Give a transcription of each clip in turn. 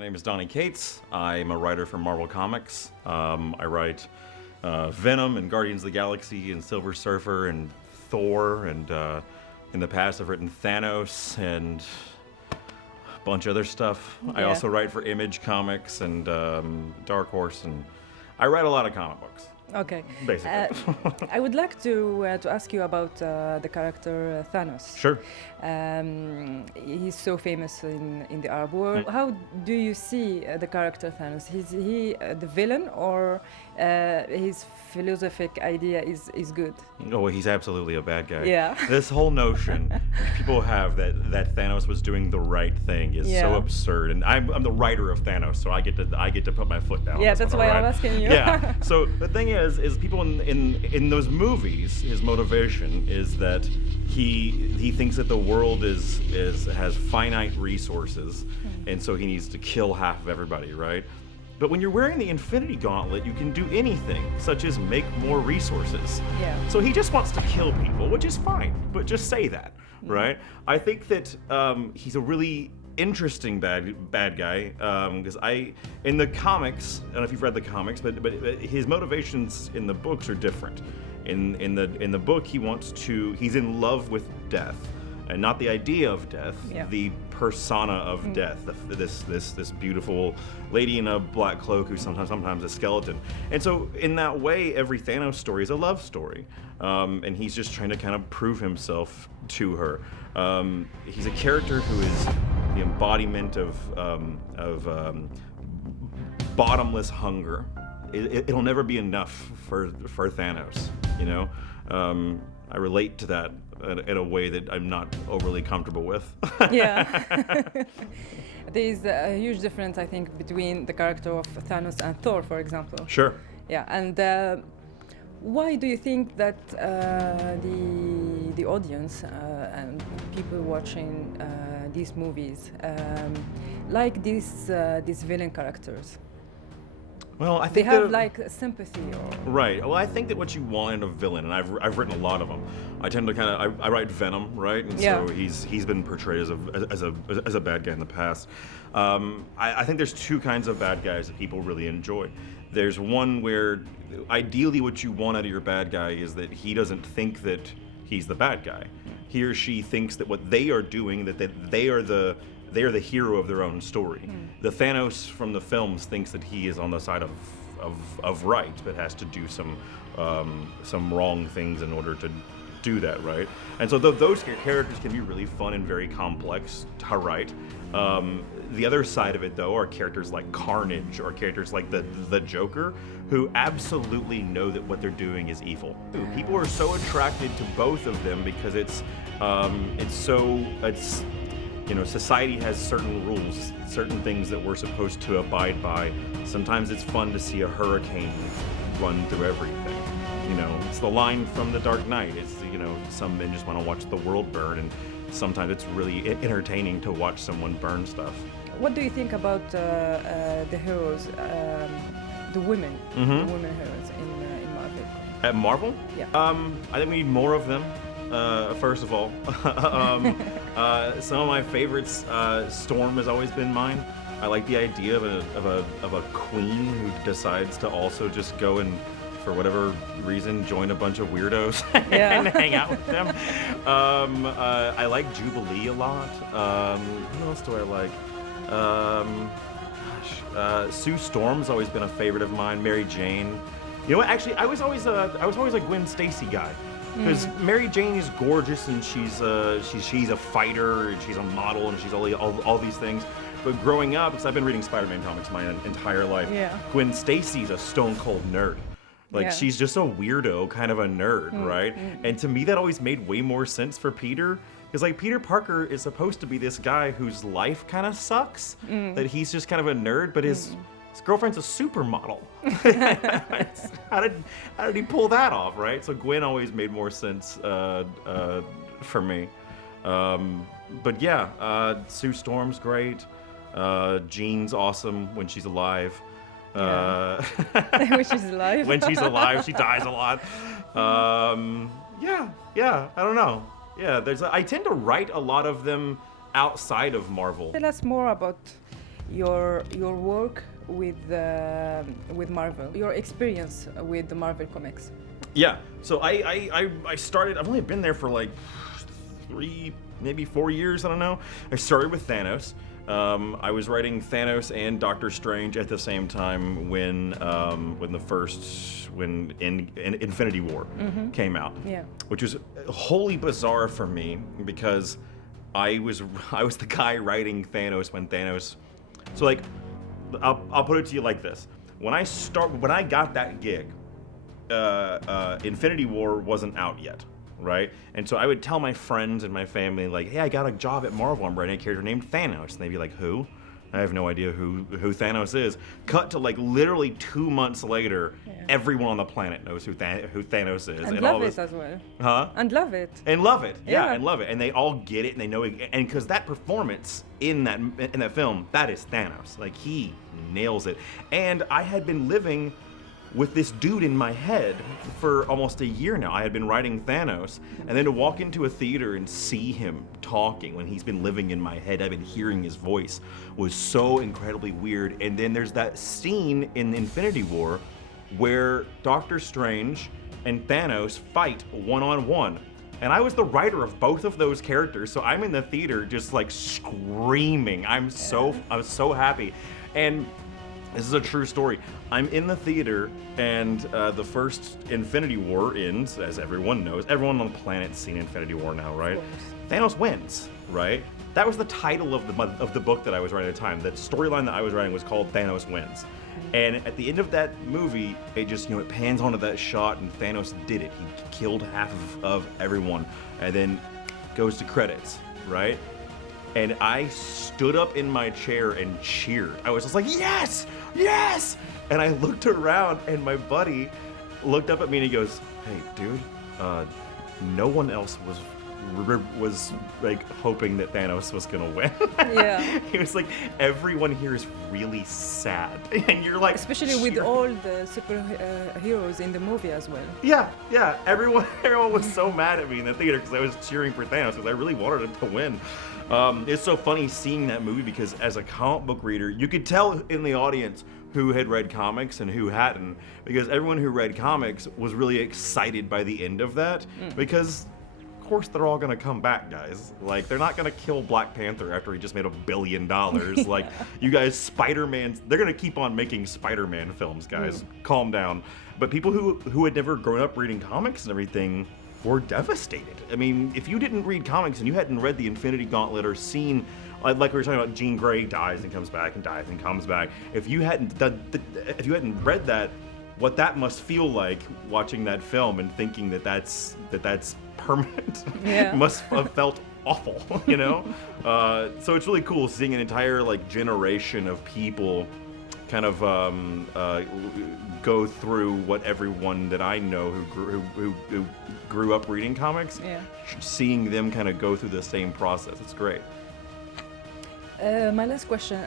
My name is Donny Cates. I'm a writer for Marvel Comics. I write Venom and Guardians of the Galaxy and Silver Surfer and Thor, and in the past I've written Thanos and a bunch of other stuff. Yeah. I also write for Image Comics and Dark Horse, and I write a lot of comic books. Okay. Basically. I would like to ask you about the character Thanos. Sure. He's so famous in the Arab world. How do you see the character Thanos? Is he the villain, or his philosophic idea is good? Oh, he's absolutely a bad guy. Yeah. This whole notion people have that Thanos was doing the right thing is so absurd. And I'm the writer of Thanos, so I get to put my foot down. Yeah, that's why I'm asking you. Yeah. So the thing is people in those movies, his motivation is that he thinks that the world has finite resources, and so he needs to kill half of everybody, right? But when you're wearing the Infinity Gauntlet, you can do anything, such as make more resources. Yeah. So he just wants to kill people, which is fine, but just say that, right? I think that he's a really interesting bad guy, because in the comics, I don't know if you've read the comics, but his motivations in the books are different. In the book, he's in love with death, and not the idea of death, the persona of death, this beautiful lady in a black cloak who's sometimes a skeleton. And so in that way, every Thanos story is a love story, and he's just trying to kind of prove himself to her. He's a character who is the embodiment of bottomless hunger. It'll never be enough for Thanos, you know? I relate to that in a way that I'm not overly comfortable with. Yeah. There's a huge difference, I think, between the character of Thanos and Thor, for example. Sure. Yeah, and why do you think that the audience and people watching these movies like these villain characters? Well, I They think have like sympathy, or right. Well, I think that what you want in a villain, and I've written a lot of them. I tend to I write Venom, right? And so he's been portrayed as a bad guy in the past. I think there's two kinds of bad guys that people really enjoy. There's one where ideally what you want out of your bad guy is that he doesn't think that he's the bad guy. He or she thinks that what they are doing, that they are the hero of their own story. The Thanos from the films thinks that he is on the side of right, but has to do some wrong things in order to do that, right? And so those characters can be really fun and very complex to write. The other side of it, though, are characters like Carnage or characters like the Joker, who absolutely know that what they're doing is evil. People are so attracted to both of them because you know, society has certain rules, certain things that we're supposed to abide by. Sometimes it's fun to see a hurricane run through everything. You know, it's the line from The Dark Knight. It's, you know, some men just want to watch the world burn, and sometimes it's really entertaining to watch someone burn stuff. what do you think about the heroes, the women heroes in Marvel? At Marvel? Yeah. I think we need more of them. First of all, some of my favorites, Storm has always been mine. I like the idea of a queen who decides to also just go and, for whatever reason, join a bunch of weirdos and hang out with them. I like Jubilee a lot. Who else do I like? Sue Storm's always been a favorite of mine. Mary Jane. You know what? Actually, I was always a Gwen Stacy guy. Because Mary Jane is gorgeous, and she's a fighter, and she's a model, and she's all these things. But growing up, because I've been reading Spider-Man comics my entire life, Gwen Stacy's a stone cold nerd. Like, she's just a weirdo, kind of a nerd, right? And to me, that always made way more sense for Peter. Because, like, Peter Parker is supposed to be this guy whose life kind of sucks, that he's just kind of a nerd, but his girlfriend's a supermodel. How did he pull that off, right? So Gwen always made more sense for me. But yeah, Sue Storm's great. Jean's awesome when she's alive. When she's alive. When she's alive, she dies a lot. Yeah, I don't know. Yeah, I tend to write a lot of them outside of Marvel. Tell us more about your work with Marvel, your experience with the Marvel comics. Yeah. So I started. I've only been there for like 3, maybe 4 years. I don't know. I started with Thanos. I was writing Thanos and Doctor Strange at the same time when Infinity War came out. Yeah. Which was wholly bizarre for me because I was the guy writing Thanos when Thanos. So like, I'll put it to you like this: when I got that gig, Infinity War wasn't out yet, right? And so I would tell my friends and my family, like, hey, I got a job at Marvel. I'm writing a character named Thanos. And they'd be like, who? I have no idea who Thanos is. Cut to like literally 2 months later, everyone on the planet knows who Thanos is. And love it as well. Huh? And love it. And love it. Yeah, Yeah. and love it. And they all get it and they know it. And because that performance in that film, that is Thanos. Like, he nails it. And I had been living with this dude in my head for almost a year now. I had been writing Thanos, and then to walk into a theater and see him talking when he's been living in my head, I've been hearing his voice, was so incredibly weird. And then there's that scene in Infinity War where Doctor Strange and Thanos fight one-on-one. And I was the writer of both of those characters, so I'm in the theater just like screaming. I was so happy. And this is a true story. I'm in the theater, and the first Infinity War ends, as everyone knows. Everyone on the planet's seen Infinity War now, right? Thanos wins, right? That was the title of the book that I was writing at the time. The storyline that I was writing was called Thanos Wins. And at the end of that movie, it just, it pans onto that shot, and Thanos did it. He killed half of everyone, and then goes to credits, right? And I stood up in my chair and cheered. I was just like, yes, yes! And I looked around, and my buddy looked up at me and he goes, hey, dude, no one else was like hoping that Thanos was gonna win. Yeah. He was like, everyone here is really sad. And you're like, Especially with all the superheroes in the movie as well. yeah, everyone was so mad at me in the theater because I was cheering for Thanos because I really wanted him to win. It's so funny seeing that movie because as a comic book reader, you could tell in the audience who had read comics and who hadn't, because everyone who read comics was really excited by the end of that because of course they're all gonna come back, guys. Like, they're not gonna kill Black Panther after he just made $1 billion. Like, you guys, Spider-Man, they're gonna keep on making Spider-Man films, guys. Calm down. But people who had never grown up reading comics and everything were devastated. I mean, if you didn't read comics and you hadn't read the Infinity Gauntlet or seen, like we were talking about, Jean Grey dies and comes back and dies and comes back. If you hadn't read that, what that must feel like watching that film and thinking that that's permanent must have felt awful, So it's really cool seeing an entire like generation of people kind of go through what everyone that I know who grew up reading comics, seeing them kind of go through the same process. It's great. My last question.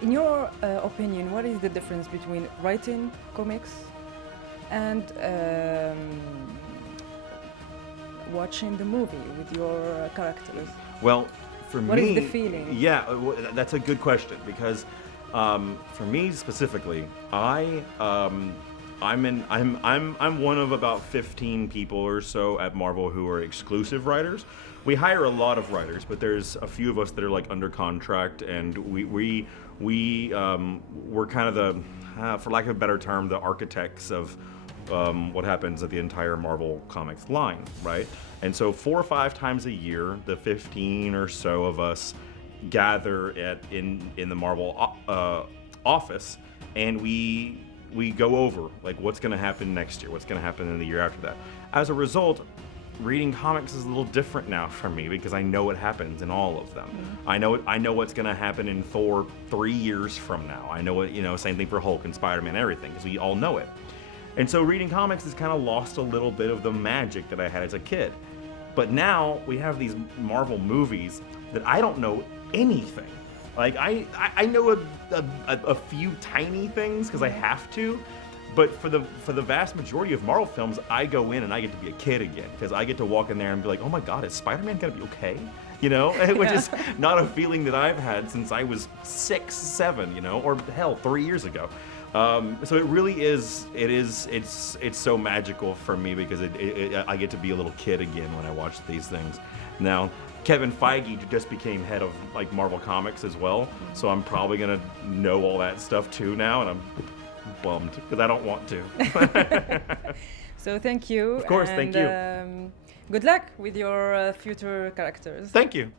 In your opinion, what is the difference between writing comics and watching the movie with your characters? Well, for me, what is the feeling? Yeah, that's a good question because for me specifically, I'm one of about 15 people or so at Marvel who are exclusive writers. We hire a lot of writers, but there's a few of us that are like under contract, and we're kind of the, for lack of a better term, the architects of what happens at the entire Marvel Comics line, right? And so 4 or 5 times a year, the 15 or so of us gather in the Marvel office, and we go over like what's going to happen next year, what's going to happen in the year after that. As a result, reading comics is a little different now for me because I know what happens in all of them. I know what's going to happen in Thor 3 years from now. I know what, same thing for Hulk and Spider-Man and everything, because we all know it. And so reading comics has kind of lost a little bit of the magic that I had as a kid. But now we have these Marvel movies that I don't know anything. Like, I know a few tiny things because I have to, but for the vast majority of Marvel films, I go in and I get to be a kid again because I get to walk in there and be like, oh my God, is Spider-Man gonna be okay? you know, which is not a feeling that I've had since I was 6, 7, you know, or hell, 3 years ago. So it really is, it's so magical for me because I get to be a little kid again when I watch these things. Now, Kevin Feige just became head of like Marvel Comics as well, so I'm probably gonna know all that stuff too now, and I'm bummed because I don't want to. So thank you. Of course, thank you. Good luck with your future characters. Thank you.